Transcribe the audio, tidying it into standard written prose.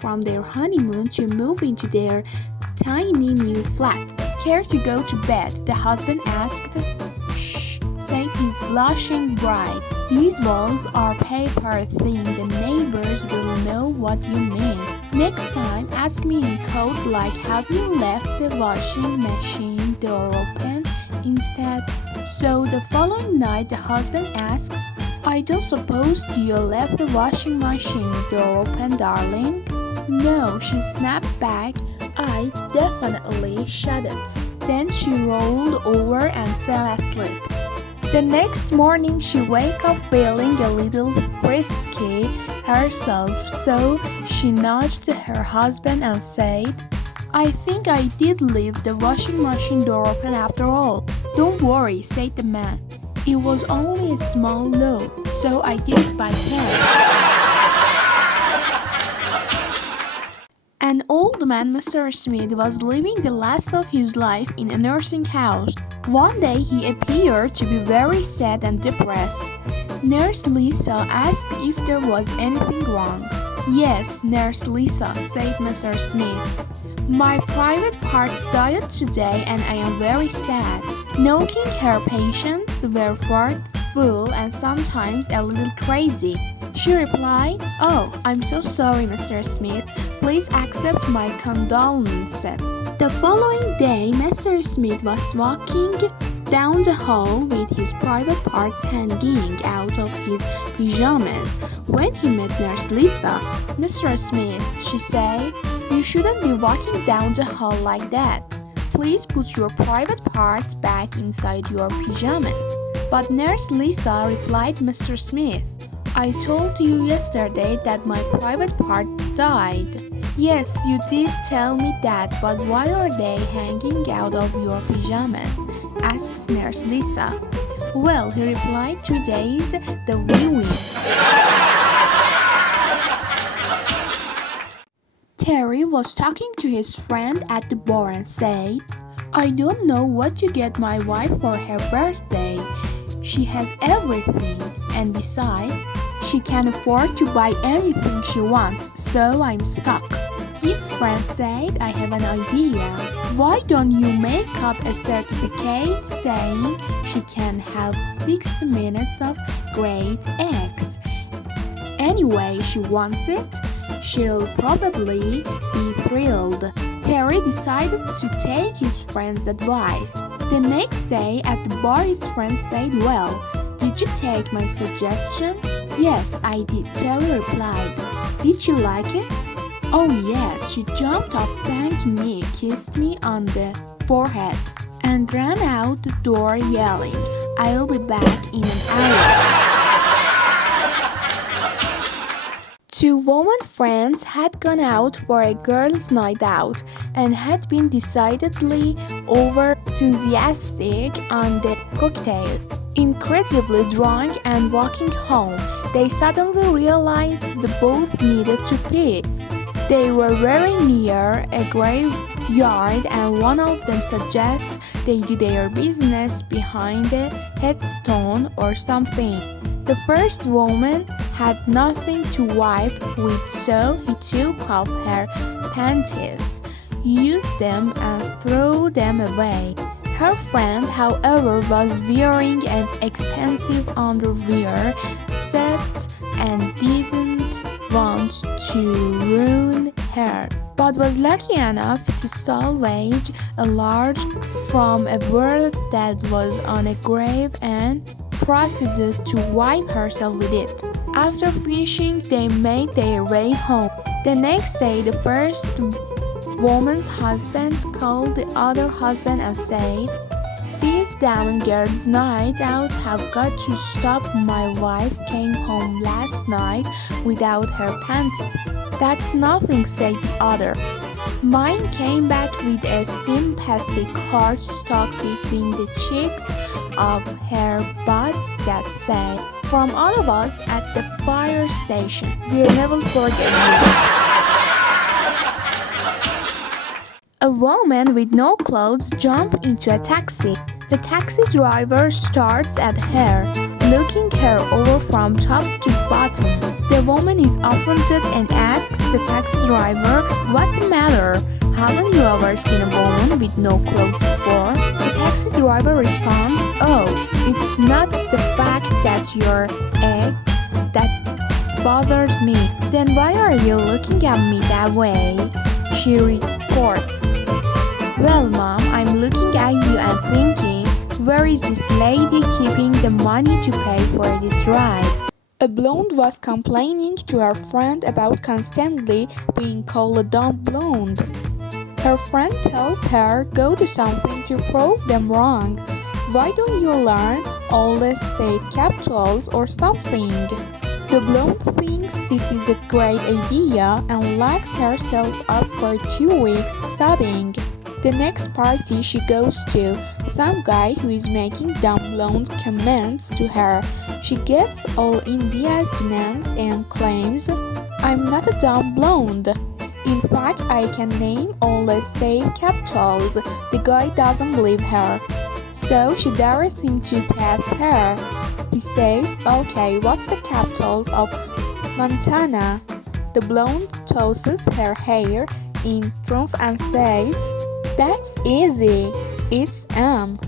from their honeymoon to move into their tiny new flat. "Care to go to bed?" the husband asked. "Shh," said his blushing bride. "These walls are paper thin. The neighbors will know what you mean. Next time, ask me in code like, 'Have you left the washing machine door open?' instead." So the following night, the husband asks, "I don't suppose you left the washing machine door open, darling?" "No," she snapped back. "I definitely shut it." Then she rolled over and fell asleep. The next morning, she woke up feeling a little frisky herself, so she nudged her husband and said, "I think I did leave the washing machine door open after all." "Don't worry," said the man. "It was only a small load, so I did it by hand." An old man, Mr. Smith, was living the last of his life in a nursing house. One day he appeared to be very sad and depressed. Nurse Lisa asked if there was anything wrong. "Yes, Nurse Lisa," said Mr. Smith. "My private parts died today and I am very sad." Knowing her patients were forgetful and sometimes a little crazy, she replied, "Oh, I'm so sorry, Mr. Smith. Please accept my condolences." The following day, Mr. Smith was walking down the hall with his private parts hanging out of his pajamas when he met Nurse Lisa. "Mr. Smith," she said, "you shouldn't be walking down the hall like that. Please put your private parts back inside your pajamas." But Nurse Lisa replied, "Mr. Smith, I told you yesterday that my private parts died." "Yes, you did tell me that, but why are they hanging out of your pajamas?" asks Nurse Lisa. "Well," he replied, "today's the wee-wee." Terry was talking to his friend at the bar and said, "I don't know what to get my wife for her birthday. She has everything, and besides, she can't afford to buy anything she wants, so I'm stuck." His friend said, "I have an idea. Why don't you make up a certificate saying she can have 60 minutes of great eggs? Anyway, she wants it. She'll probably be thrilled." Terry decided to take his friend's advice. The next day at the bar, his friend said, "Well, did you take my suggestion?" "Yes, I did," Terry replied. "Did you like it?" "Oh yes," she jumped up, thanked me, kissed me on the forehead, and ran out the door yelling, "I'll be back in an hour." Two woman friends had gone out for a girls' night out and had been decidedly over enthusiastic on the cocktail. Incredibly drunk and walking home, they suddenly realized they both needed to pee. They were very near a graveyard and one of them suggested they do their business behind a headstone or something. The first woman had nothing to wipe with, so he took off her panties, used them and threw them away. Her friend, however, was wearing an expensive underwear set and didn't want to ruin her, but was lucky enough to salvage a large from a bird that was on a grave and proceeded to wipe herself with it. After finishing, they made their way home. The next day, the first woman's husband called the other husband and said, "This damn girls' night out have got to stop. My wife came home last night without her panties." "That's nothing," said the other. "Mine came back with a sympathetic heart stuck between the cheeks of her butt that said, 'From all of us at the fire station, we'll never forget you.'" A woman with no clothes jumped into a taxi. The taxi driver starts at her. looking her over from top to bottom. The woman is offended and asks the taxi driver, "What's the matter? Haven't you ever seen a woman with no clothes before?" The taxi driver responds, "Oh, it's not the fact that you're egg that bothers me. Then why are you looking at me that way?" She retorts, "Well, Mom, I'm looking at you and thinking, where is this lady keeping the money to pay for this ride?" A blonde was complaining to her friend about constantly being called a dumb blonde. Her friend tells her, "Go do something to prove them wrong. Why don't you learn all the state capitals or something?" The blonde thinks this is a great idea and locks herself up for 2 weeks studying. The next party she goes to, some guy who is making dumb blonde comments to her. She gets all indignant and claims, "I'm not a dumb blonde. In fact, I can name all the state capitals." The guy doesn't believe her, so she dares him to test her. He says, "Okay, what's the capital of Montana?" The blonde tosses her hair in triumph and says, "That's easy. It's M."